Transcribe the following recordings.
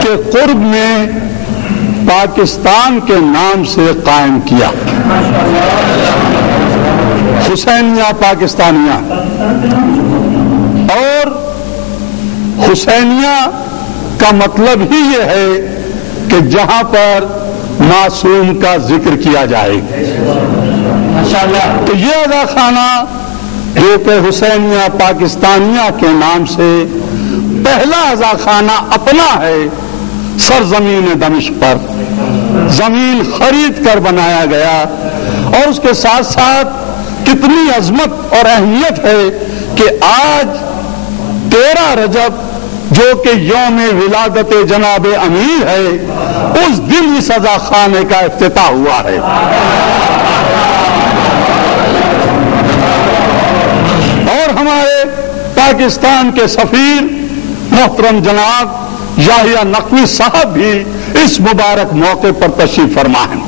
کے قرب میں پاکستان کے نام سے قائم کیا. حسینیہ پاکستانیہ. اور حسینیہ کا مطلب ہی یہ ہے کہ جہاں پر معصوم کا ذکر کیا جائے. تو یہ اذا خانہ جو کہ حسینیہ پاکستانیہ کے نام سے پہلا اذا خانہ اپنا ہے، سرزمین دمشق پر زمین خرید کر بنایا گیا. اور اس کے ساتھ ساتھ کتنی عظمت اور اہمیت ہے کہ آج 13 رجب جو کہ یوم ولادت جناب امیر ہے، اس دن اس اذا خانے کا افتتاح ہوا ہے. اور ہمارے پاکستان کے سفیر محترم جناب یحییٰ نقوی صاحب بھی اس مبارک موقع پر تشریف فرما ہیں.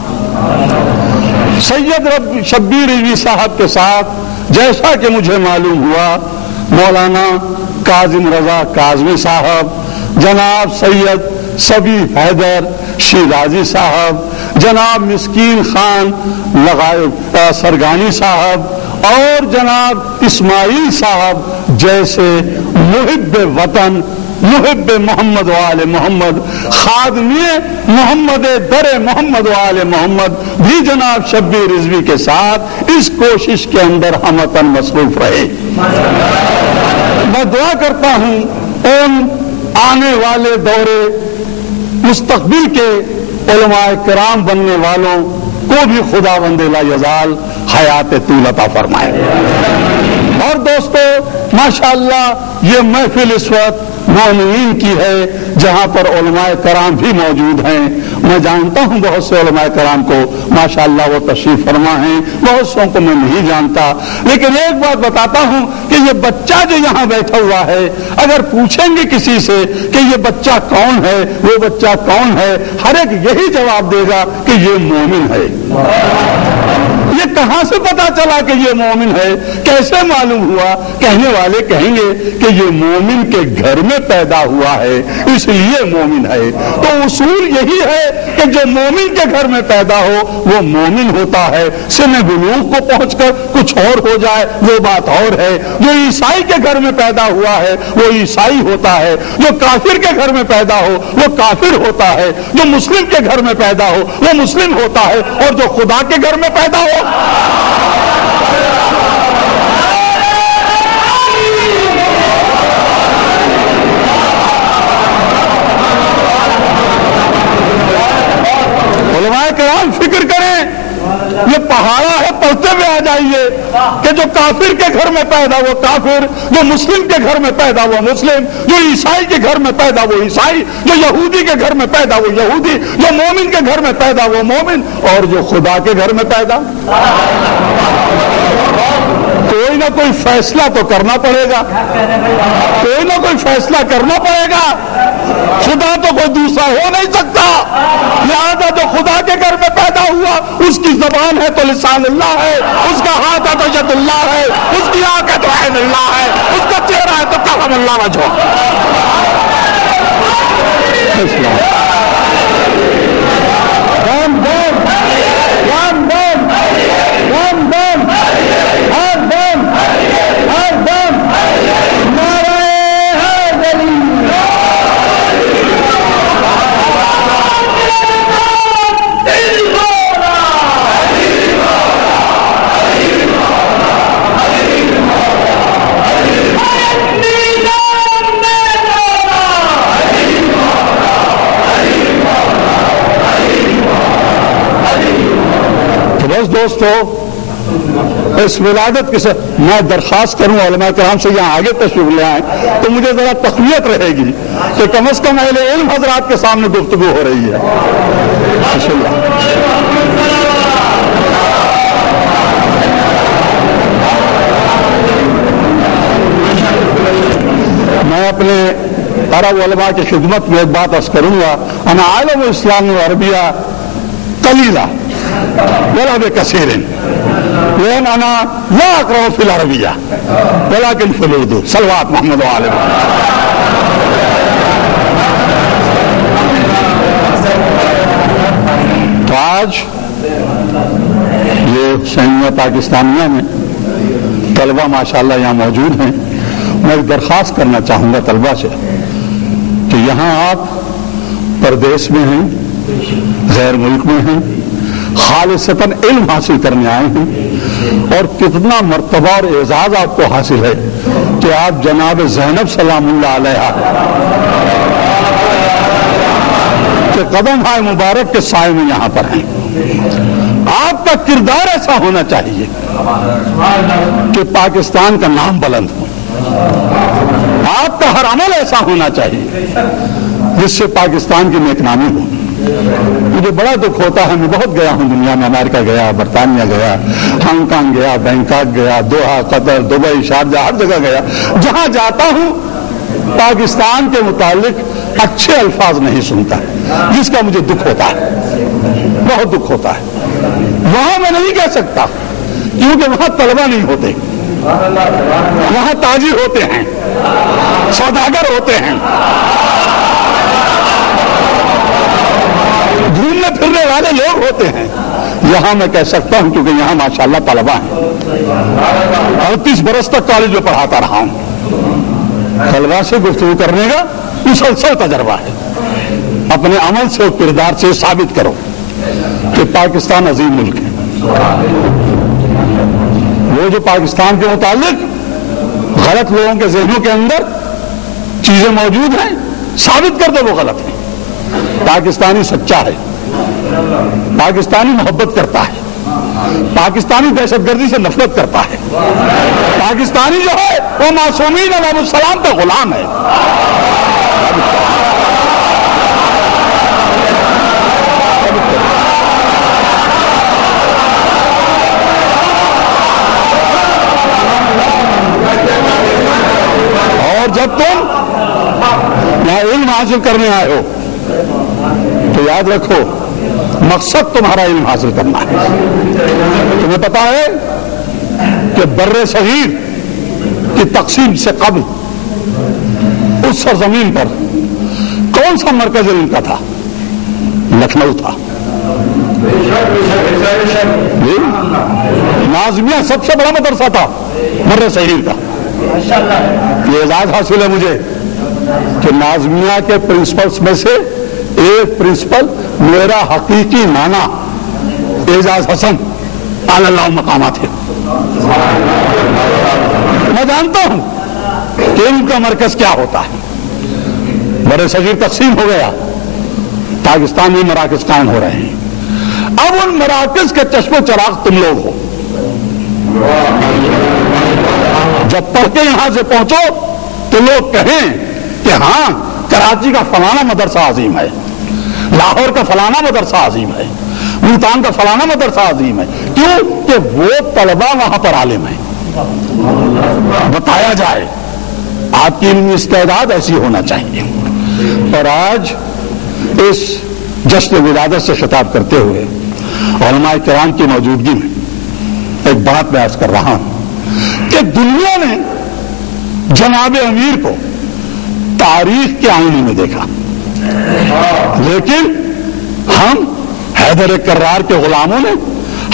سید شبیر رضوی صاحب کے ساتھ جیسا کہ مجھے معلوم ہوا، مولانا کاظم رضا کاظمی صاحب، جناب سید صبی حیدر شیرازی صاحب، جناب مسکین خان سرگانی صاحب اور جناب اسماعیل صاحب جیسے محب وطن، محب محمد و آل محمد، خادمی محمد در محمد و آل محمد بھی جناب شبیر رضوی کے ساتھ اس کوشش کے اندر ہمتن مصروف رہے. میں دعا کرتا ہوں ان آنے والے دورے مستقبل کے علماء کرام بننے والوں کو بھی خداوند لا یزال حیات طول عطا فرمائے. اور دوستو ماشاءاللہ یہ محفل اس وقت مومنین کی ہے جہاں پر علماء کرام بھی موجود ہیں. میں جانتا ہوں بہت سے علماء کرام کو، ماشاءاللہ وہ تشریف فرما ہیں، بہت سو کو میں نہیں جانتا. لیکن ایک بات بتاتا ہوں کہ یہ بچہ جو یہاں بیٹھا ہوا ہے، اگر پوچھیں گے کسی سے کہ یہ بچہ کون ہے، وہ بچہ کون ہے، ہر ایک یہی جواب دے گا کہ یہ مومن ہے. یہ کہاں سے پتا چلا کہ یہ مومن ہے؟ کیسے معلوم ہوا؟ کہنے والے کہیں گے کہ یہ مومن کے گھر میں پیدا ہوا ہے اس لیے مومن ہے. تو اصول یہی ہے کہ جو مومن کے گھر میں پیدا ہو وہ مومن ہوتا ہے. سن بلوغ کو پہنچ کر کچھ اور ہو جائے وہ بات اور ہے. جو عیسائی کے گھر میں پیدا ہوا ہے وہ عیسائی ہوتا ہے. جو کافر کے گھر میں پیدا ہو وہ کافر ہوتا ہے. جو مسلم کے گھر میں پیدا ہو وہ مسلم ہوتا ہے. اور جو خدا کے گھر میں پیدا ہو علماء کرام فکر کریں، یہ پہاڑا ہے، پڑھتے ہوئے آ جائیے کہ جو کافر کے گھر میں پیدا وہ کافر، جو مسلم کے گھر میں پیدا وہ مسلم، جو عیسائی کے گھر میں پیدا وہ عیسائی، جو یہودی کے گھر میں پیدا وہ یہودی، جو مومن کے گھر میں پیدا وہ مومن، اور جو خدا کے گھر میں پیدا. کوئی نہ کوئی فیصلہ تو کرنا پڑے گا، کوئی نہ کوئی فیصلہ کرنا پڑے گا. خدا تو کوئی دوسرا ہو نہیں سکتا. لہذا جو خدا کے گھر میں پیدا ہوا اس کی زبان ہے تو لسان اللہ ہے، اس کا ہاتھ ہے تو ید اللہ ہے، اس کی آنکھ ہے تو عین اللہ ہے، اس کا چہرہ ہے تو کلم اللہ وجہ. دوستو اس ولادت کے ساتھ میں درخواست کروں علماء کرام سے یہاں آگے تشریف لے آئیں تو مجھے ذرا تقویت رہے گی کہ کم از کم اہل علم حضرات کے سامنے گفتگو ہو رہی ہے. میں اپنے عرب علماء کی خدمت میں ایک بات عرض کروں گا. انا عالم اسلام و عربیہ قلیلہ ولا بكثير وين انا لا اقرا في العربيه ولكن في الاردو. صلوات محمد وعلى پاکستانیہ میں طلبہ ماشاءاللہ یہاں موجود ہیں. میں ایک درخواست کرنا چاہوں گا طلبہ سے کہ یہاں آپ پردیس میں ہیں, غیر ملک میں ہیں, خالصتاً علم حاصل کرنے آئے ہیں, اور کتنا مرتبہ اور اعزاز آپ کو حاصل ہے کہ آپ جناب زینب سلام اللہ علیہا کے قدم ہائے مبارک کے سائے میں یہاں پر ہیں. آپ کا کردار ایسا ہونا چاہیے کہ پاکستان کا نام بلند ہو. آپ کا ہر عمل ایسا ہونا چاہیے جس سے پاکستان کی نیک نامی ہو. مجھے بڑا دکھ ہوتا ہے, میں بہت گیا ہوں دنیا میں, امریکہ گیا, برطانیہ گیا, ہانگ کانگ گیا, بینکاک گیا, دوحہ, قطر, دبئی, شارجہ, ہر جگہ گیا. جہاں جاتا ہوں پاکستان کے متعلق اچھے الفاظ نہیں سنتا, جس کا مجھے دکھ ہوتا ہے, بہت دکھ ہوتا ہے. وہاں میں نہیں کہہ سکتا کیونکہ وہاں طلبہ نہیں ہوتے, وہاں تاجر ہوتے ہیں, سوداگر ہوتے ہیں, گھومنے پھرنے والے لوگ ہوتے ہیں. یہاں میں کہہ سکتا ہوں کیونکہ یہاں ماشاءاللہ طلبہ ہیں. 38 برس تک کالج میں پڑھاتا رہا ہوں. طلبہ سے گفتگو کرنے کا مسلسل تجربہ ہے. اپنے عمل سے اور کردار سے ثابت کرو کہ پاکستان عظیم ملک ہے. وہ جو پاکستان کے متعلق غلط لوگوں کے ذہنوں کے اندر چیزیں موجود ہیں, ثابت کر دو وہ غلط ہیں. پاکستانی سچا ہے, پاکستانی محبت کرتا ہے, پاکستانی دہشت گردی سے نفرت کرتا ہے, پاکستانی جو ہے وہ معصومین علیہ السلام کا غلام ہے. اور جب تم یہاں علم حاصل کرنے آئے ہو تو یاد رکھو مقصد تمہارا علم حاصل کرنا ہے. تمہیں پتا ہے کہ بر صغیر کی تقسیم سے قبل اس سرزمین پر کون سا مرکز علم کا تھا؟ لکھنؤ تھا. نازمیہ سب سے بڑا مدرسہ تھا بر صغیر کا. یہ اعزاز حاصل ہے مجھے کہ نازمیہ کے پرنسپلز میں سے ایک پرنسپل میرا حقیقی نانا اعجاز حسن اعلی اللہ مقامات ہے. میں جانتا ہوں کہ ان کا مرکز کیا ہوتا ہے. بڑے صغیر تقسیم ہو گیا, پاکستان میں مراکز قائم ہو رہے ہیں. اب ان مراکز کے چشم و چراغ تم لوگ ہو. جب پڑھ کے یہاں سے پہنچو تو لوگ کہیں کہ ہاں کراچی کا فلانا مدرسہ عظیم ہے, لاہور کا فلانا مدرسہ عظیم ہے, ملتان کا فلانا مدرسہ عظیم ہے. کیوں کہ وہ طلبہ وہاں پر عالم ہیں. بتایا جائے آپ کی علمی استعداد ایسی ہونا چاہیے. اور آج اس جشن ولادت سے خطاب کرتے ہوئے علماء کرام کی موجودگی میں ایک بات میں عرض کر رہا ہوں کہ دنیا نے جناب امیر کو تاریخ کے آئینے میں دیکھا, لیکن ہم حیدر کرار کے غلاموں نے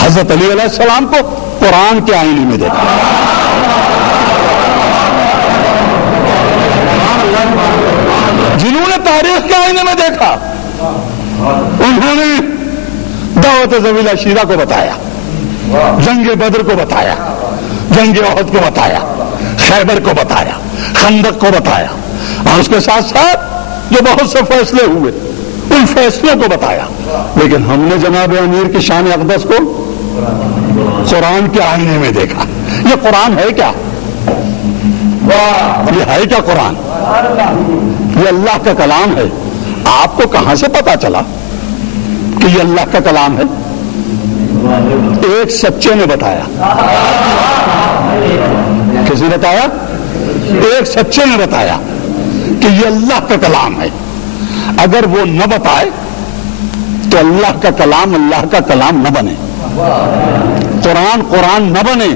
حضرت علی علیہ السلام کو قرآن کے آئینے میں دیکھا. جنہوں نے تاریخ کے آئینے میں دیکھا انہوں نے دعوت ذوی الشیرہ کو بتایا, جنگ بدر کو بتایا, جنگ احد کو بتایا, خیبر کو بتایا, خندق کو بتایا, اور اس کے ساتھ ساتھ جو بہت سے فیصلے ہوئے ان فیصلوں کو بتایا. لیکن ہم نے جناب امیر کی شان اقدس کو قرآن کے آئینے میں دیکھا. یہ قرآن ہے کیا؟ یہ ہے کیا قرآن؟ یہ اللہ کا کلام ہے. آپ کو کہاں سے پتا چلا کہ یہ اللہ کا کلام ہے؟ ایک سچے نے بتایا. کسی نے بتایا؟ ایک سچے نے بتایا کہ یہ اللہ کا کلام ہے. اگر وہ نہ بتائے تو اللہ کا کلام نہ بنے, قرآن نہ بنے.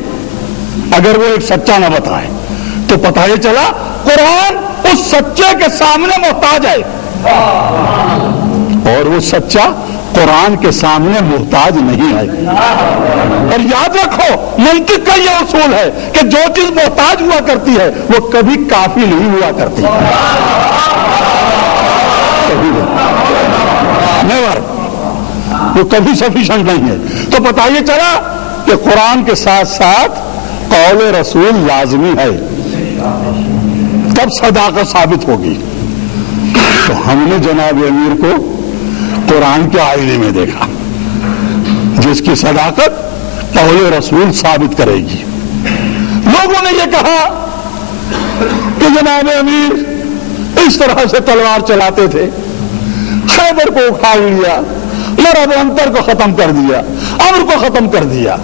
اگر وہ ایک سچا نہ بتائے تو پتہ یہ چلا قرآن اس سچے کے سامنے محتاج ہے, اور وہ سچا قرآن کے سامنے محتاج نہیں ہے۔ اور یاد رکھو منطق کا یہ اصول ہے کہ جو چیز محتاج ہوا کرتی ہے وہ کبھی کافی نہیں ہوا کرتی، نیور، وہ کبھی سفیشنٹ نہیں ہے۔ تو پتہ یہ چلا کہ قرآن کے ساتھ ساتھ قول رسول لازمی ہے، تب صداقت ثابت ہوگی۔ تو ہم نے جناب امیر کو قرآن کے آئینے میں دیکھا جس کی صداقت قول رسول ثابت کرے گی۔ لوگوں نے یہ کہا کہ جناب امیر اس طرح سے تلوار چلاتے تھے، خیبر کو اکھاڑ لیا، مرب انتر کو ختم کر دیا، امر کو ختم کر دیا،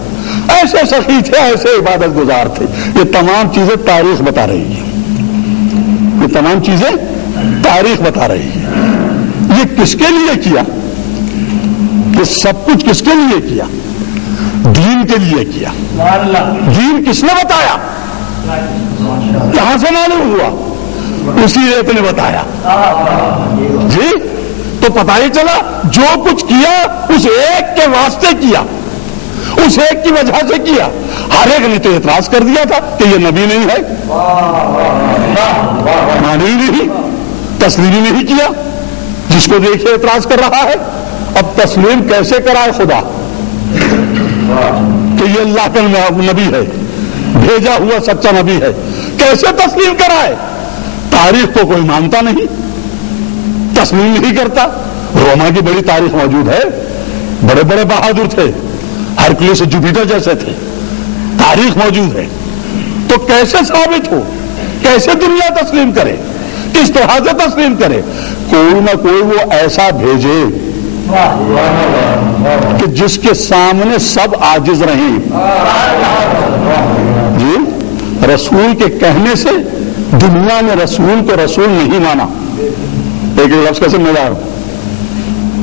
ایسے سخی تھے، ایسے عبادت گزار تھے۔ یہ تمام چیزیں تاریخ بتا رہی ہے، یہ تمام چیزیں تاریخ بتا رہی ہے۔ یہ کس کے لیے کیا؟ یہ سب کچھ کس کے لیے کیا؟ دین کے لیے کیا۔ دین کس نے بتایا؟ کہاں سے معلوم ہوا؟ اسی ایک نے بتایا جی۔ تو پتہ ہی چلا جو کچھ کیا اس ایک کے واسطے کیا، اس ایک کی وجہ سے کیا۔ ہر ایک نے تو اعتراض کر دیا تھا کہ یہ نبی نہیں ہے، مانی نہیں، تسلیم نہیں کیا۔ جس کو دیکھے اعتراض کر رہا ہے، اب تسلیم کیسے کرائے خدا کہ یہ اللہ کا نبی ہے، بھیجا ہوا سچا نبی ہے؟ کیسے تسلیم کرائے؟ تاریخ کو کوئی مانتا نہیں، تسلیم نہیں کرتا۔ روما کی بڑی تاریخ موجود ہے، بڑے بڑے بہادر تھے، ہرکلیس جوپیٹر جیسے تھے، تاریخ موجود ہے۔ تو کیسے ثابت ہو؟ کیسے دنیا تسلیم کرے؟ کس طرح سے تسلیم کرے؟ کوئی نہ کوئی وہ ایسا بھیجے کہ جس کے سامنے سب عاجز رہیں۔ جی، رسول کے کہنے سے دنیا نے رسول کو رسول نہیں مانا، ایک لفظ کا ذمہ دار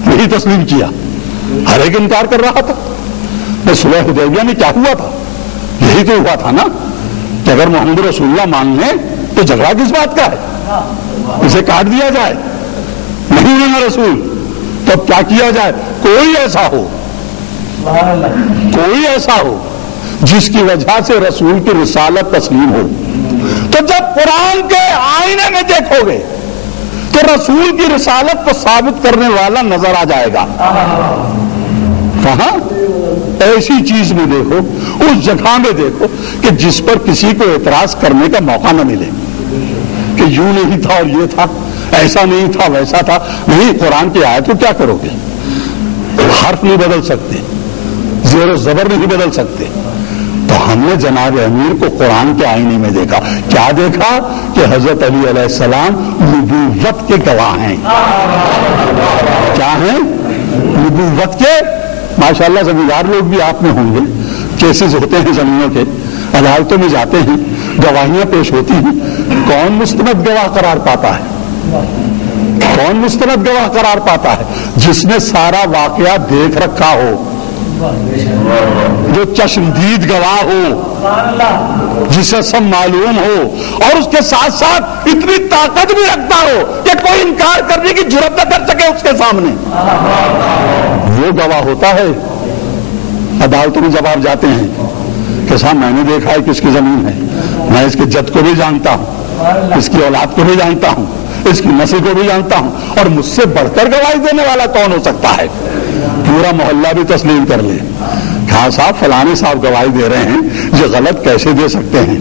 نہیں تسلیم کیا، ہر ایک انکار کر رہا تھا۔ صلح حدیبیہ میں کیا ہوا تھا؟ یہی تو ہوا تھا نا کہ اگر محمد رسول اللہ مان لیں تو جھگڑا کس بات کا ہے؟ اسے کاٹ دیا جائے، نہیں ہونا رسول تو اب کیا کیا جائے؟ کوئی ایسا ہو جس کی وجہ سے رسول کی رسالت تسلیم ہو۔ تو جب قرآن کے آئینے میں دیکھو گے تو رسول کی رسالت کو ثابت کرنے والا نظر آ جائے گا۔ کہاں؟ ایسی چیز میں دیکھو، اس جگہ میں دیکھو کہ جس پر کسی کو اعتراض کرنے کا موقع نہ ملے کہ یوں نہیں تھا اور یہ تھا، ایسا نہیں تھا ویسا تھا۔ نہیں، قرآن کی آیت کو کیا کرو گے؟ حرف نہیں بدل سکتے، زیر و زبر نہیں بدل سکتے۔ تو ہم نے جناب امیر کو قرآن کے آئینے میں دیکھا۔ کیا دیکھا؟ کہ حضرت علی علیہ السلام نبوت کے گواہ ہیں۔ کیا ہیں؟ نبوت کے۔ ماشاءاللہ زمیندار لوگ بھی آپ میں ہوں گے، کیسز ہوتے ہیں زمینوں کے، عدالتوں میں جاتے ہیں، گواہیاں پیش ہوتی ہیں، کون مستند گواہ قرار پاتا ہے؟ کون مستند گواہ قرار پاتا ہے؟ جس نے سارا واقعہ دیکھ رکھا ہو، جو چشمدید گواہ ہو، جسے سب معلوم ہو، اور اس کے ساتھ ساتھ اتنی طاقت بھی رکھتا ہو کہ کوئی انکار کرنے کی جرات نہ کر سکے اس کے سامنے، وہ گواہ ہوتا ہے۔ عدالتوں میں جب آپ جاتے ہیں کہ صاحب میں نے دیکھا ہے کہ اس کی زمین ہے، میں اس کے جد کو بھی جانتا ہوں، اس کی اولاد کو بھی جانتا ہوں، اس کی نسل کو بھی جانتا ہوں، اور مجھ سے بڑھ کر گواہی دینے والا کون ہو سکتا ہے؟ پورا محلہ بھی تسلیم کر لے، ہاں صاحب فلانے صاحب گواہی دے رہے ہیں، یہ غلط کیسے دے سکتے ہیں؟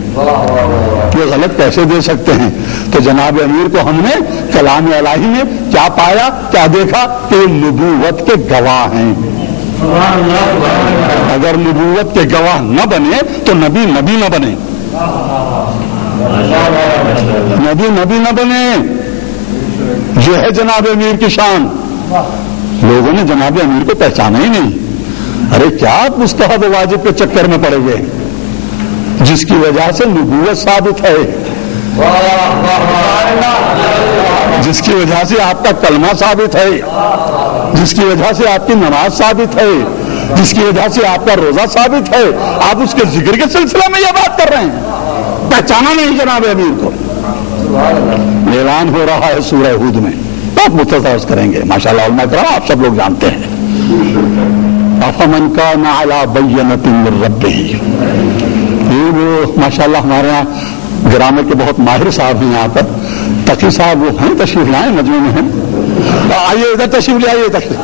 یہ غلط کیسے دے سکتے ہیں؟ تو جناب امیر کو ہم نے کلام الہی میں کیا پایا، کیا دیکھا؟ کہ نبوت کے گواہ ہیں۔ اگر نبوت کے گواہ نہ بنے تو نبی نہ بنے، نبی نہ بنے۔ یہ ہے جناب امیر کی شان۔ لوگوں نے جناب امیر کو پہچانا ہی نہیں۔ ارے کیا آپ مستحب واجب کے چکر میں پڑے گئے جس کی وجہ سے نبوت ثابت ہے، جس کی وجہ سے آپ کا کلمہ ثابت ہے، جس کی وجہ سے آپ کی نماز ثابت ہے، جس کی وجہ سے آپ کا روزہ ثابت ہے، آپ اس کے ذکر کے سلسلے میں یہ بات کر رہے ہیں، پہچانا نہیں جناب امیر کو۔ اعلان ہو رہا ہے سورہ ہود میں، بہت مختصر کریں گے، ماشاءاللہ علماء کرام آپ سب لوگ جانتے ہیں۔ افمن کان علی بینۃ من ربہ. یہ وہ ماشاءاللہ ہمارے یہاں گرامر کے بہت ماہر صاحب ہیں یہاں پر. تقی صاحب وہ ہیں, تشریف لائیں, مجمع میں ہیں. آئیے ادھر تشریف لے آئیے. تشریف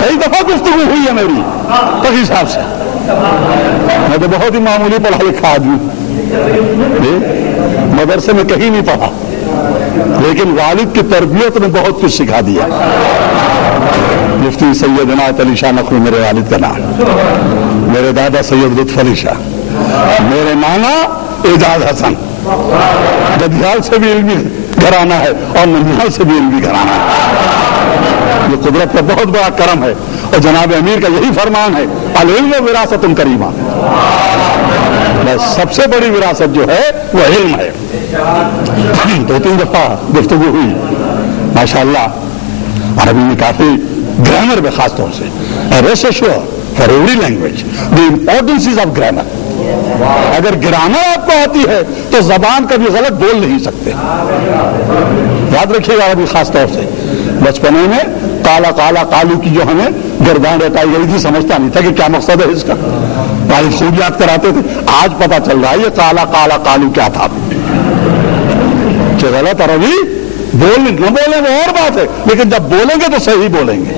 کئی دفعہ گفتگو ہوئی ہے میری تقی صاحب سے. میں تو بہت ہی معمولی پڑھا لکھا آدمی, مدرسے میں کہیں نہیں پڑھا, لیکن والد کی تربیت نے بہت کچھ سکھا دیا. مفتی سید عنایت علی شاہ نقوی میرے والد کا نام, میرے دادا سید لطف علی شاہ, میرے نانا اعجاز حسن. ددیال سے بھی علمی گھرانہ ہے اور ننیال سے بھی علمی گھرانہ ہے. یہ قدرت کا بہت بڑا کرم ہے, اور جناب امیر کا یہی فرمان ہے, العلم وراثت کریمہ. بس سب سے بڑی وراثت جو ہے وہ علم ہے. 2-3 دفعہ گفتگو ہوئی ماشاءاللہ عربی میں کافی, گرامر میں خاص طور سے. Rest assure for every language the importance of grammar. اگر گرامر آپ کو آتی ہے تو زبان کبھی غلط بول نہیں سکتے. یاد رکھیے گا عربی خاص طور سے. بچپنے میں کالا کالا کالو کی جو ہمیں گردان رٹائی گئی تھی, سمجھتا نہیں تھا کہ کیا مقصد ہے اس کا. والد خوب یاد کراتے تھے. آج پتا چل رہا ہے یہ کالا کالا کالو کیا تھا. کہ غلط عربی بولیں نہ بولیں وہ اور بات ہے, لیکن جب بولیں گے تو صحیح بولیں گے,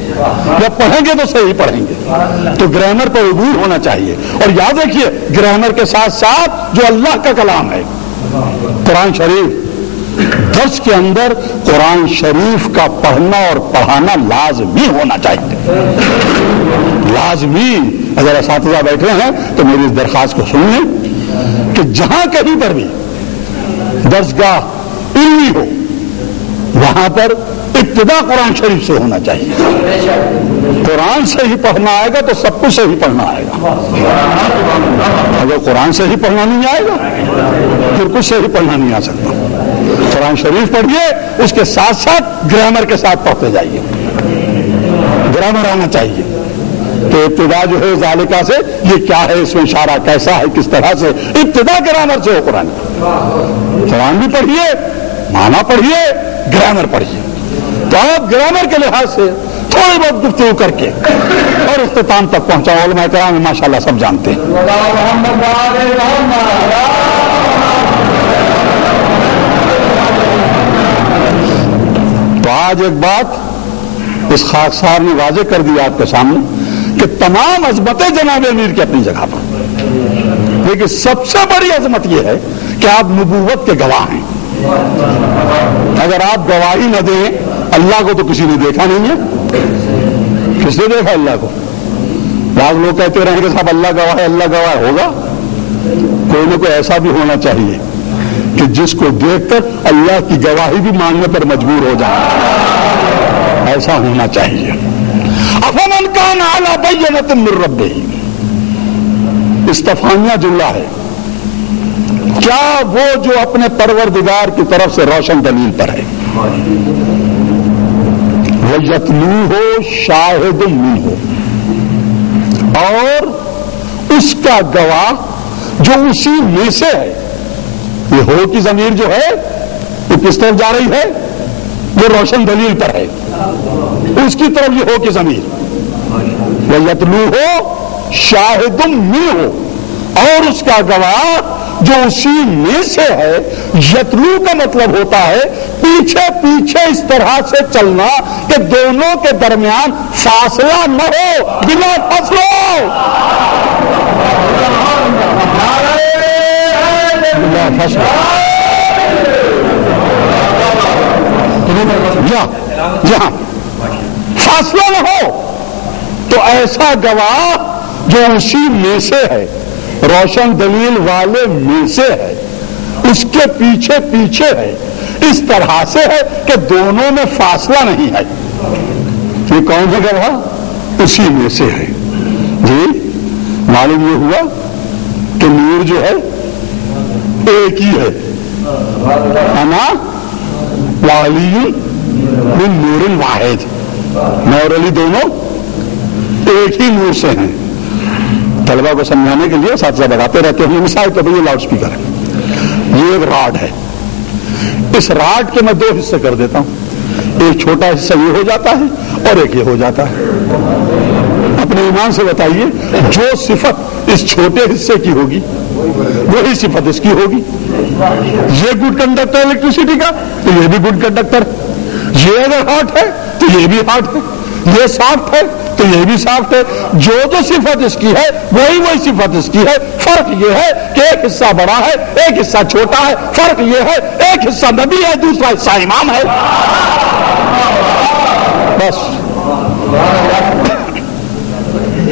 جب پڑھیں گے تو صحیح پڑھیں گے. تو گرامر پر عبور ہونا چاہیے. اور یاد رکھیے گرامر کے ساتھ ساتھ جو اللہ کا کلام ہے قرآن شریف, درس کے اندر قرآن شریف کا پڑھنا اور پڑھانا لازمی ہونا چاہیے. لازمی. اگر اساتذہ بیٹھے ہیں تو میری اس درخواست کو سن لیں کہ جہاں کہیں پر بھی درسگاہ علمی ہو وہاں پر ابتدا قرآن شریف سے ہونا چاہیے. قرآن سے ہی پڑھنا آئے گا تو سب کچھ سے ہی پڑھنا آئے گا. اگر قرآن سے ہی پڑھنا نہیں آئے گا پھر کچھ سے ہی پڑھنا نہیں آ سکتا. قرآن شریف پڑھیے, اس کے ساتھ ساتھ گرامر کے ساتھ پڑھتے جائیے. گرامر آنا چاہیے. تو ابتدا جو ہے ذالکہ سے, یہ کیا ہے, اس میں اشارہ کیسا ہے, کس طرح سے, ابتدا گرامر سے ہو. قرآن بھی پڑھیے, معنی پڑھیے, گرامر پڑھیے. تو آپ گرامر کے لحاظ سے تھوڑی بہت گفتگو کر کے اور اختتام تک پہنچاؤ. علماء کرام ماشاءاللہ سب جانتے ہیں. تو آج ایک بات اس خاکسار نے واضح کر دی آپ کے سامنے کہ تمام عظمتیں جناب امیر کی اپنی جگہ پر, لیکن سب سے بڑی عظمت یہ ہے کہ آپ نبوت کے گواہ ہیں. اگر آپ گواہی نہ دیں, اللہ کو تو کسی نے دیکھا نہیں ہے. کس نے دیکھا اللہ کو؟ بعض لوگ کہتے رہیں کہ صاحب اللہ گواہ ہے, اللہ گواہ ہوگا. کوئی نہ کوئی ایسا بھی ہونا چاہیے کہ جس کو دیکھ کر اللہ کی گواہی بھی مانگنے پر مجبور ہو جائے. ایسا ہونا چاہیے. افمن کان علی بینۃ من ربہ, استفہامیہ جملہ ہے. کیا وہ جو اپنے پروردگار کی طرف سے روشن دلیل پر ہے. وَيَتْلُوهُ شَاهِدٌ مِّنْهُ, اور اس کا گواہ جو اسی میں سے ہے. یہ ہو کی ضمیر جو ہے وہ کس طرف جا رہی ہے؟ وہ روشن دلیل پر ہے, اس کی طرف یہ ہو کی ضمیر. وَيَتْلُوهُ شَاهِدٌ مِّنْهُ, اور اس کا گواہ جو اسی میں سے ہے. یتلو کا مطلب ہوتا ہے پیچھے پیچھے اس طرح سے چلنا کہ دونوں کے درمیان فاصلہ نہ ہو, بلا فاصلہ. جہاں فاصلہ نہ ہو تو ایسا گواہ جو اسی میں سے ہے, روشن دلیل والے میں سے ہے, اس کے پیچھے پیچھے ہے, اس طرح سے ہے کہ دونوں میں فاصلہ نہیں ہے. یہ کون ہے گواہ؟ اسی میں سے ہے. جی معلوم یہ ہوا کہ نور جو ہے ایک ہی ہے. انا وعلی من نور واحد, میں اور علی دونوں ایک ہی نور سے ہیں. طلبا کو سمجھانے کے لیے اساتذہ بتاتے رہتے ہیں مثال کے یہ لاؤڈ اسپیکر ہے, یہ ایک راڈ ہے, اس راڈ کے میں 2 حصے کر دیتا ہوں, ایک چھوٹا حصہ یہ ہو جاتا ہے اور ایک یہ ہو جاتا ہے. اپنے ایمان سے بتائیے جو صفت اس چھوٹے حصے کی ہوگی وہی صفت اس کی ہوگی. یہ گڈ کنڈکٹر الیکٹریسٹی کا تو یہ بھی گڈ کنڈکٹر, یہ اگر ہاٹ ہے تو یہ بھی ہاٹ ہے, یہ سافٹ ہے تو یہ بھی سافٹ ہے. جو صفت اس کی ہے وہی صفت اس کی ہے. فرق یہ ہے کہ ایک حصہ بڑا ہے ایک حصہ چھوٹا ہے. فرق یہ ہے ایک حصہ نبی ہے دوسرا حصہ امام ہے. بس.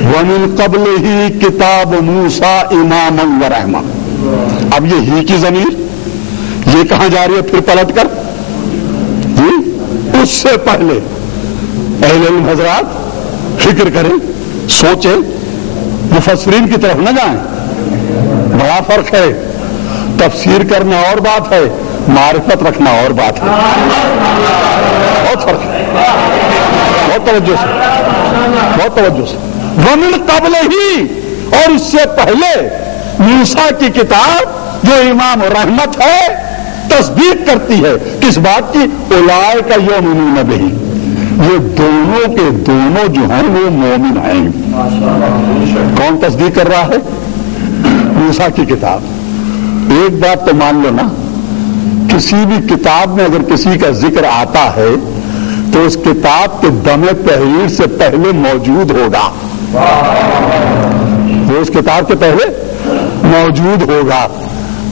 وَمِن قَبْلِهِ كِتَابُ مُوسَىٰ إِمَامًا وَرَحْمَةً. اب یہ ہی کی ضمیر یہ کہاں جا رہی ہے پھر پلٹ کر؟ اس سے پہلے اہل علم حضرات فکر کریں, سوچیں, مفسرین کی طرف نہ جائیں. بڑا فرق ہے. تفسیر کرنا اور بات ہے, معرفت رکھنا اور بات ہے. بہت فرق ہے. بہت توجہ سے, بہت توجہ سے. ومن قبل ہی, اور اس سے پہلے موسیٰ کی کتاب جو امام رحمت ہے تصدیق کرتی ہے کس بات کی؟ اولئک یؤمنون بہ. یہ دونوں کے دونوں جو ہیں وہ مومن ہیں. کون تصدیق کر رہا ہے؟ موسیٰ کی کتاب. ایک بات تو مان لو نا, کسی بھی کتاب میں اگر کسی کا ذکر آتا ہے تو اس کتاب کے دم تحریر سے پہلے موجود ہوگا. وہ اس کتاب کے پہلے موجود ہوگا.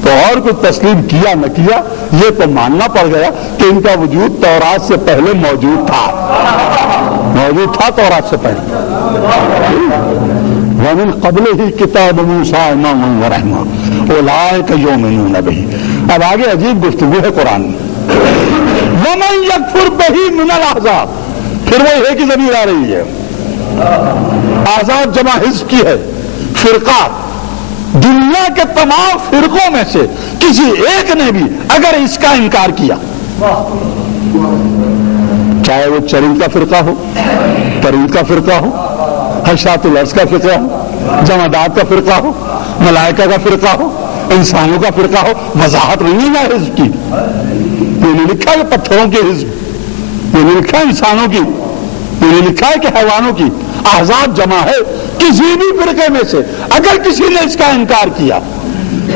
تو اور کچھ تسلیم کیا نہ کیا یہ تو ماننا پڑ گیا کہ ان کا وجود تورات سے پہلے موجود تھا. موجود تھا تورات سے پہلے. ومن قبلہ کتاب موسیٰ اماما ورحمۃ اولئک یؤمنون بہ. اب آگے عجیب گفتگو ہے قرآن میں. ومن یکفر بہ من الاحزاب. پھر وہ ایک ہی ضمیر آ رہی ہے. احزاب جمع حزب کی ہے, فرقہ. دنیا کے تمام فرقوں میں سے کسی ایک نے بھی اگر اس کا انکار کیا, چاہے وہ چرند کا فرقہ ہو, پرند کا فرقہ ہو, حشات الارض کا فرقہ ہو, جمادات کا فرقہ ہو, ملائکہ کا فرقہ ہو, انسانوں کا فرقہ ہو, وضاحت نہیں ہے حزب کی. یہ نہیں لکھا ہے پتھروں کے حزب, یہ نہیں لکھا ہے انسانوں کی, یہ نہیں لکھا ہے کہ حیوانوں کی. احزاب جمع ہے کسی بھی فرقے میں سے. اگر کسی نے اس کا انکار کیا,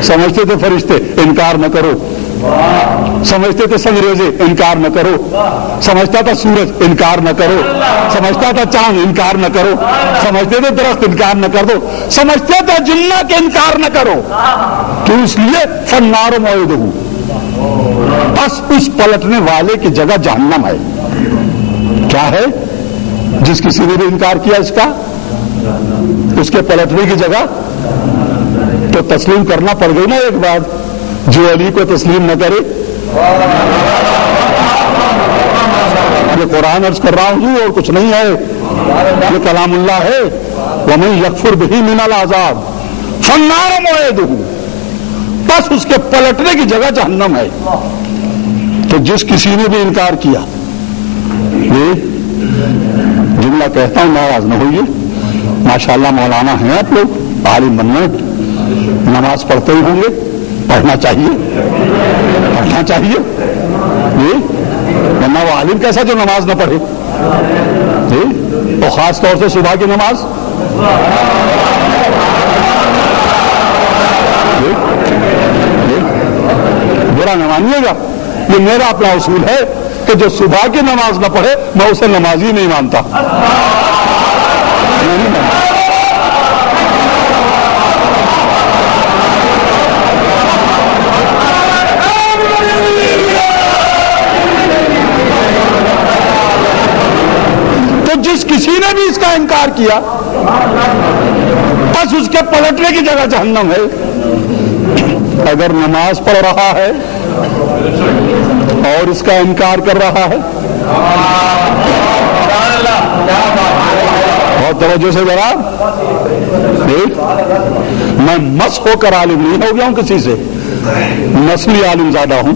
سمجھتے تھے فرشتے انکار نہ کرو, سمجھتے تھے سنگریزے انکار نہ کرو, سمجھتا تھا سورج انکار نہ کرو, سمجھتا تھا چاند انکار نہ کرو, سمجھتے تھے درخت انکار نہ کر دو, سمجھتے تھے جنات انکار نہ کرو. تو اس لیے فالنار موعدہ, بس اس پلٹنے والے کی جگہ جہنم ہے. کیا ہے؟ جس کسی نے بھی انکار کیا اس کا, اس کے پلٹنے کی جگہ تو تسلیم کرنا پڑ گئی نا ایک بات. جو علی کو تسلیم نہ کرے, یہ قرآن عرض کر رہا ہوں اور کچھ نہیں ہے, یہ کلام اللہ ہے. ومن یکفر بہ من الاحزاب فالنار موعدہ, بس اس کے پلٹنے کی جگہ جہنم ہے. تو جس کسی نے بھی انکار کیا, یہ جملہ کہتا ہوں ناراض نہ ہوئیے, ماشاءاللہ مولانا ہیں آپ لوگ, عالم بننا, نماز پڑھتے ہی ہوں گے, پڑھنا چاہیے, پڑھنا چاہیے. ورنہ وہ عالم کیسا جو نماز نہ پڑھے, اور خاص طور سے صبح کی نماز. برا نہ مانیے گا, یہ میرا اپنا اصول ہے کہ جو صبح کی نماز نہ پڑھے میں اسے نمازی نہیں مانتا. تو جس کسی نے بھی اس کا انکار کیا بس اس کے پلٹنے کی جگہ جہنم ہے. اگر نماز پڑھ رہا ہے اور اس کا انکار کر رہا ہے, بہت توجہ سے ذرا, میں مس ہو کر عالم نہیں ہو گیا ہوں کسی سے, نسلی عالم زیادہ ہوں.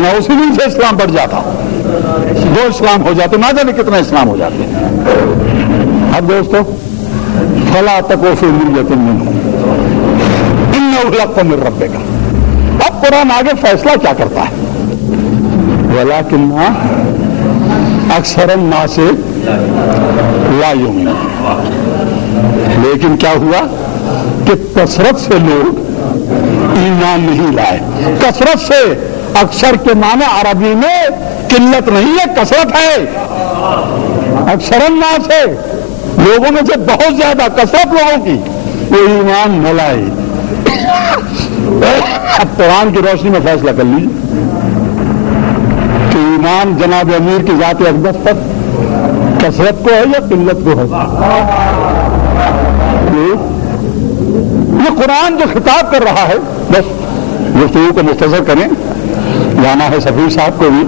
میں اسی دن سے اسلام بڑھ جاتا، 2 اسلام ہو جاتے، نہ جانے کتنا اسلام ہو جاتے ہیں۔ اب دوستو فلا تکو فی مریۃ منہ انہ الحق من ربک، اب قرآن آگے فیصلہ کیا کرتا ہے؟ ولیکن اکثر الناس لا یؤمنون، لیکن کیا ہوا کہ کثرت سے لوگ ایمان نہیں لائے۔ کثرت سے، اکثر کے معنی عربی میں قلت نہیں ہے، کثرت ہے۔ اکثر الناس ہے، لوگوں میں سے بہت زیادہ کثرت لوگوں کی وہ ایمان نہ لائے۔ اب قرآن کی روشنی میں فیصلہ کر لیجیے کہ ایمان جناب امیر کی ذات اقدس پر کثرت کو ہے یا قلت کو ہے؟ یہ قرآن جو خطاب کر رہا ہے، بس گفتگو کو مختصر کریں، جانا ہے سفیر صاحب کو بھی۔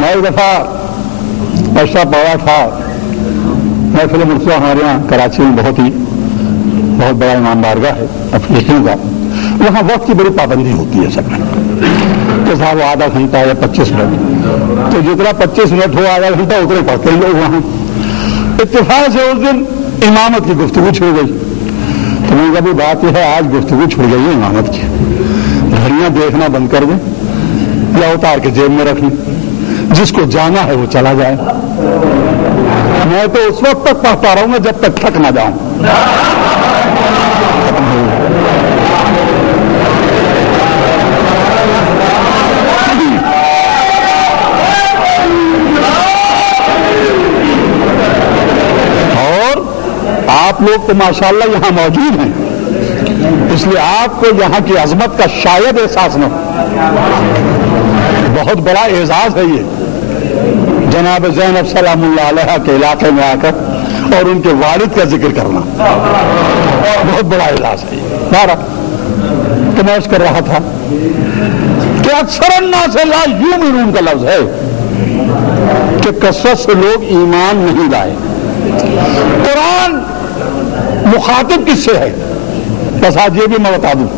میں ایک دفعہ اشرا پڑا تھا، محفل مرتضیٰ ہمارے یہاں کراچی میں بہت بڑا امام بارگاہ ہے افریقیوں کا، وہاں وقت کی بڑی پابندی ہوتی ہے سب میں، کہ صاحب آدھا گھنٹہ یا 25 منٹ، تو جتنا 25 منٹ ہو آدھا گھنٹہ اتنے پڑھتے ہیں لوگ وہاں۔ اتفاق سے اس دن امامت کی گفتگو چھڑ گئی، تو میں نے کہا بھی بات یہ ہے آج گفتگو چھڑ گئی ہے امامت کی، گھڑیاں دیکھنا بند کر دیں یا اتار کے جیب میں رکھ لیں، جس کو جانا ہے وہ چلا جائے۔ میں تو اس وقت تک پڑھتا رہوں گا جب تک تھک نہ جاؤں۔ اور آپ لوگ تو ماشاءاللہ یہاں موجود ہیں، اس لیے آپ کو یہاں کی عظمت کا شاید احساس نہ ہو۔ بہت بڑا اعزاز ہے یہ جناب زینب سلام اللہ علیہ کے علاقے میں آ کر اور ان کے والد کا ذکر کرنا، بہت بڑا اعزاز ہے یہ۔ تو میں کر رہا تھا کہ اکثر الناس لا یؤمنون کا لفظ ہے کہ کثرت سے لوگ ایمان نہیں لائے۔ قرآن مخاطب کس سے ہے؟ بس آج یہ بھی میں بتا دوں،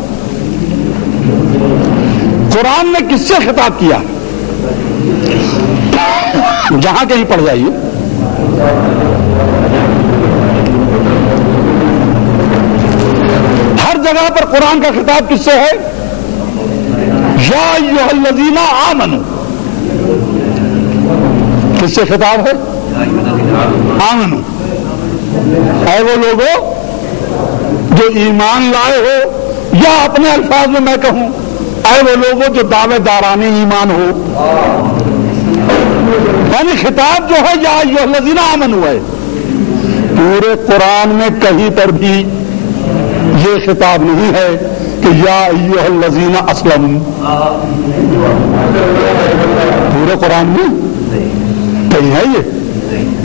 قرآن نے کس سے خطاب کیا؟ جہاں کہیں پڑھ جائیے، ہر جگہ پر قرآن کا خطاب کس سے ہے؟ یا ایھا الذین آمنوا، کس سے خطاب ہے؟ آمنوا، اے وہ لوگوں جو ایمان لائے ہو، یا اپنے الفاظ میں میں کہوں اے وہ لوگوں جو دعوے داران ایمان ہو۔ یعنی خطاب جو ہے یا ایھا الذین آمنوا ہے، پورے قرآن میں کہیں پر بھی یہ خطاب نہیں ہے کہ یا ایھا الذین اسلموا۔ پورے قرآن میں کہیں ہے یہ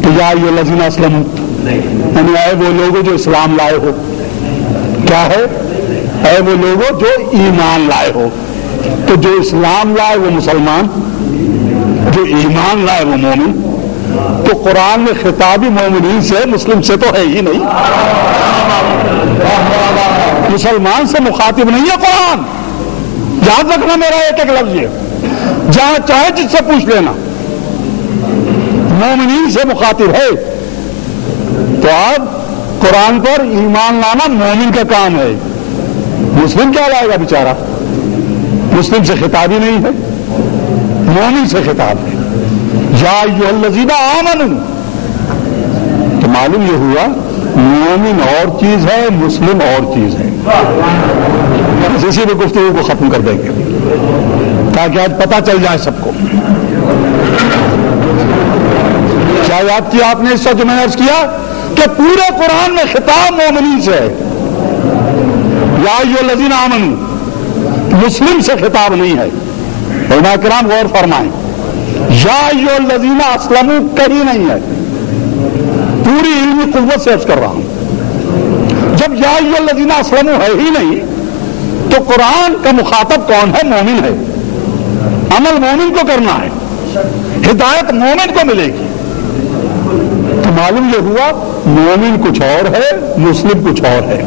کہ یا ایھا الذین اسلموا، یعنی اے وہ لوگوں جو اسلام لائے ہو۔ کیا ہے؟ اے وہ لوگوں جو ایمان لائے ہو۔ تو جو اسلام لائے وہ مسلمان، جو ایمان لائے وہ مومن۔ تو قرآن میں خطابی مومنین سے، مسلم سے تو ہے ہی نہیں، مسلمان سے مخاطب نہیں ہے قرآن۔ یاد رکھنا میرا ایک ایک لفظ یہ، جہاں چاہے جس سے پوچھ لینا، مومنین سے مخاطب ہے۔ تو اب قرآن پر ایمان لانا مومن کا کام ہے، مسلم کیا لائے گا بیچارہ؟ مسلم سے خطاب ہی نہیں ہے، مومن سے خطاب ہے، یا ایھا الذین آمنوا۔ تو معلوم یہ ہوا مومن اور چیز ہے، مسلم اور چیز ہے۔ اسی میں گفتگو کو ختم کر دیں گے تاکہ آج پتہ چل جائے سب کو۔ کیا یاد کیا آپ نے اس سے جو میں نے عرض کیا کہ پورے قرآن میں خطاب مومنین سے ہے، یا ایھا الذین آمنوا، مسلم سے خطاب نہیں ہے۔ علماء کرام غور فرمائیں، یا ایھا الذین اسلموا کہیں نہیں ہے، پوری علمی قوت سے عرض کر رہا ہوں۔ جب یا ایھا الذین اسلموا ہے ہی نہیں تو قرآن کا مخاطب کون ہے؟ مومن ہے۔ عمل مومن کو کرنا ہے، ہدایت مومن کو ملے گی۔ معلوم یہ ہوا مومن کچھ اور ہے، مسلم کچھ اور ہے۔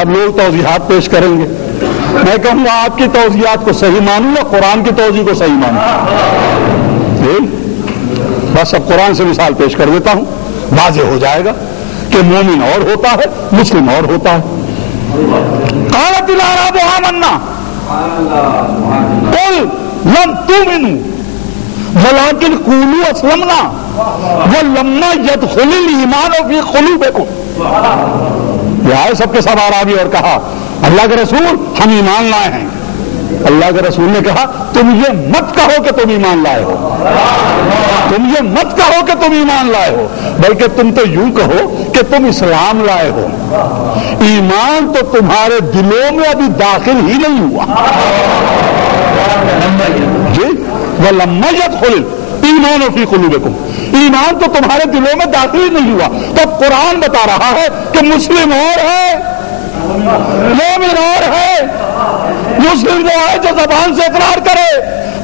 اب لوگ توضیحات پیش کریں گے، میں کہوں گا آپ کی توضیحات کو صحیح مانوں یا قرآن کی توضیح کو صحیح مانوں؟ بس اب قرآن سے مثال پیش کر دیتا ہوں، واضح ہو جائے گا کہ مومن اور ہوتا ہے، مسلم اور ہوتا ہے۔ قالت الاعراب آمنا قل لم تؤمنوا ولكن قولوا اسلمنا ولما يدخل الايمان في قلوبكم۔ یہ آئے سب کے سب اعرابی اور کہا اللہ کے رسول ہم ایمان لائے ہیں۔ اللہ کے رسول نے کہا تم یہ مت کہو کہ تم ایمان لائے ہو، تم یہ مت کہو کہ تم ایمان لائے ہو، بلکہ تم تو یوں کہو کہ تم اسلام لائے ہو، ایمان تو تمہارے دلوں میں ابھی داخل ہی نہیں ہوا۔ جی وَلَمَّا يَدْخُلِ الْإِيمَانُ فِي قُلُوبِكُمْ، ایمان تو تمہارے دلوں میں داخل ہی نہیں ہوا۔ تو قرآن بتا رہا ہے کہ مسلم اور ہے، مومن اور ہے۔ مسلم وہ ہے جو زبان سے اقرار کرے،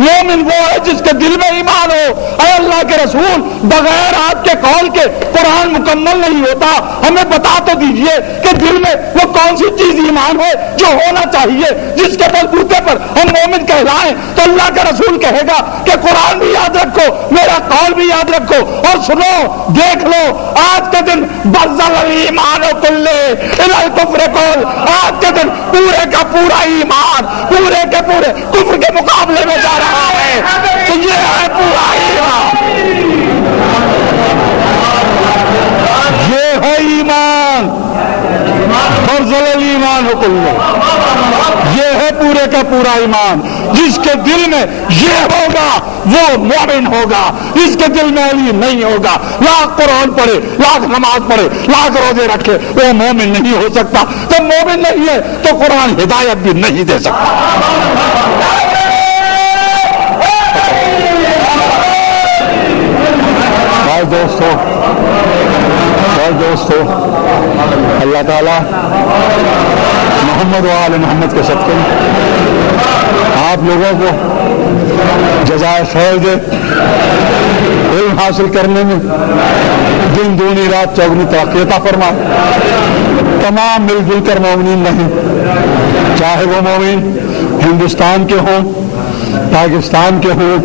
مومن وہ ہے جس کے دل میں ایمان ہو۔ اے اللہ کے رسول بغیر آپ کے قول کے قرآن مکمل نہیں ہوتا، ہمیں بتا تو دیجئے کہ دل میں وہ کون سی چیز ایمان ہے جو ہونا چاہیے جس کے بلبوتے پر ہم مومن کہلائیں۔ تو اللہ کا رسول کہے گا کہ قرآن بھی یاد رکھو، میرا قول بھی یاد رکھو، اور سنو دیکھ لو آج کے دن بزل الایمان کلہ الی الکفر کل، آج کے دن پورے کا پورا ایمان پورے کے پورے کفر کے مقابلے میں جا رہا ہے۔ تو یہ ہے پورا ایمان، یہ ہے ایمان، بزل الایمان کلہ، یہ ہے پورے کا پورا ایمان۔ جس کے دل میں یہ ہوگا وہ مومن ہوگا، جس کے دل میں علی نہیں ہوگا، لاکھ قرآن پڑھے، لاکھ نماز پڑھے، لاکھ روزے رکھے، وہ مومن نہیں ہو سکتا۔ تو مومن نہیں ہے تو قرآن ہدایت بھی نہیں دے سکتا۔ دوستو اللہ تعالیٰ محمد و آل محمد کے صدقے آپ لوگوں کو جزائے خیر دے، علم حاصل کرنے میں دن دونی رات چوگنی ترقی عطا فرما۔ تمام مل جل کر مومنین رہیں، چاہے وہ مومن ہندوستان کے ہوں، پاکستان کے ہوں،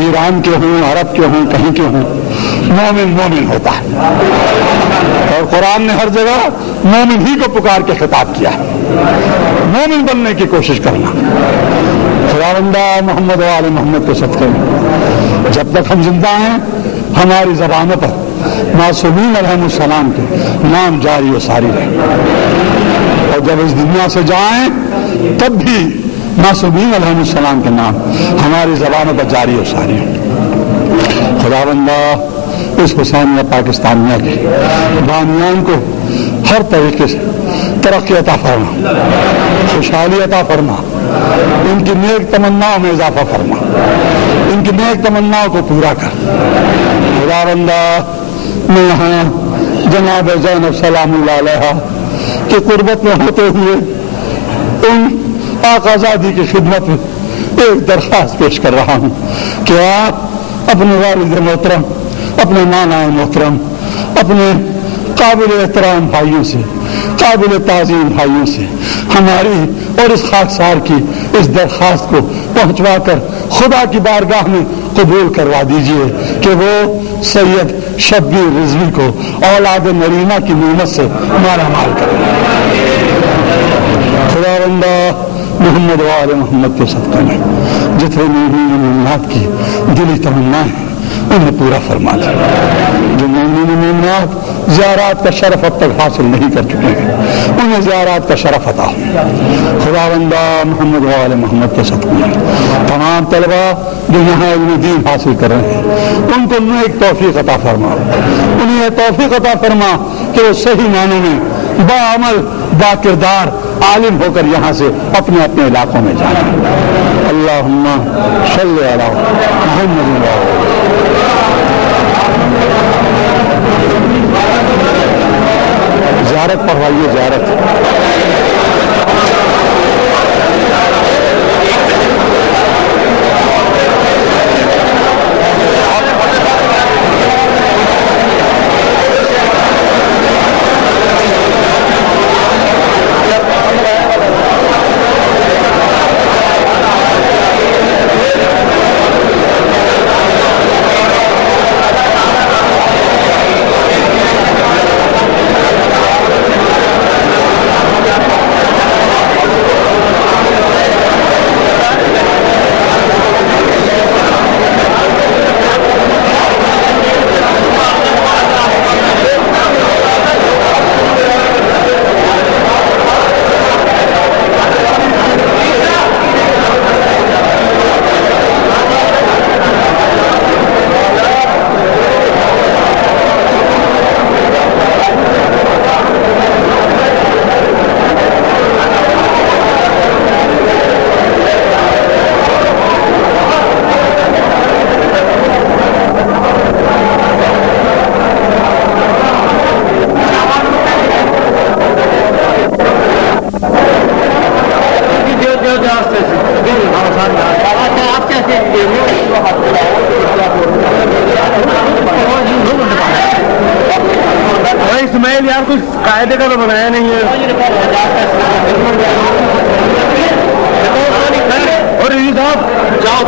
ایران کے ہوں، عرب کے ہوں، کہیں کے ہوں، مومن مومن ہوتا ہے۔ اور قرآن نے ہر جگہ مومن ہی کو پکار کے خطاب کیا ہے، مومن بننے کی کوشش کرنا۔ خداوندہ محمد و آل محمد کے صدقے میں جب تک ہم زندہ ہیں ہماری زبانوں پر معصومین علیہ السلام کے نام جاری و ساری رہے، اور جب اس دنیا سے جائیں تب بھی معصومین علیہ السلام کے نام ہماری زبانوں پر جاری و ساری رہے۔ خداوندہ اس حسینیہ پاکستانیہ کے بانیان کو ہر طریقے سے ترقی عطا فرما، خوشحالی عطا فرما، ان کی نیک تمناؤں میں اضافہ فرما، ان کی نیک تمناؤں کو پورا کر۔ خداوندہ میں یہاں جناب زینب سلام اللہ علیہ کی قربت میں ہوتے ہوئے ان آقازادی کی خدمت میں ایک درخواست پیش کر رہا ہوں کہ آپ اپنے والد محترم، اپنے نانا محترم، اپنے قابل احترام بھائیوں سے، قابل تعظیم بھائیوں سے ہماری اور اس خاکسار کی اس درخواست کو پہنچوا کر خدا کی بارگاہ میں قبول کروا دیجئے کہ وہ سید شبیر رضوی کو اولاد نرینہ کی نعمت سے مالا مال کریں۔ خداوندہ محمد و آل محمد کے صدقے میں جتنے مومنین مومنات کی دلی تمنائیں ہیں انہیں پورا فرما دے۔ جو مومنین مومنات زیارات کا شرف اب تک حاصل نہیں کر چکے ہیں انہیں زیارات کا شرف عطا ہو۔ خداوندہ محمد و آل محمد کے صدقے میں تمام طلباء جو یہاں علم دین حاصل کر رہے ہیں ان کو ایک توفیق عطا فرما، انہیں یہ توفیق عطا فرما کہ وہ صحیح معنوں میں باعمل با کردار عالم ہو کر یہاں سے اپنے اپنے علاقوں میں جائیں۔ اللہم صلی علی محمد زیارت پڑھوائیے، زیارت اسماعیل یار کچھ قاعدے کا تو بنایا نہیں ہے. اور صاحب جاؤ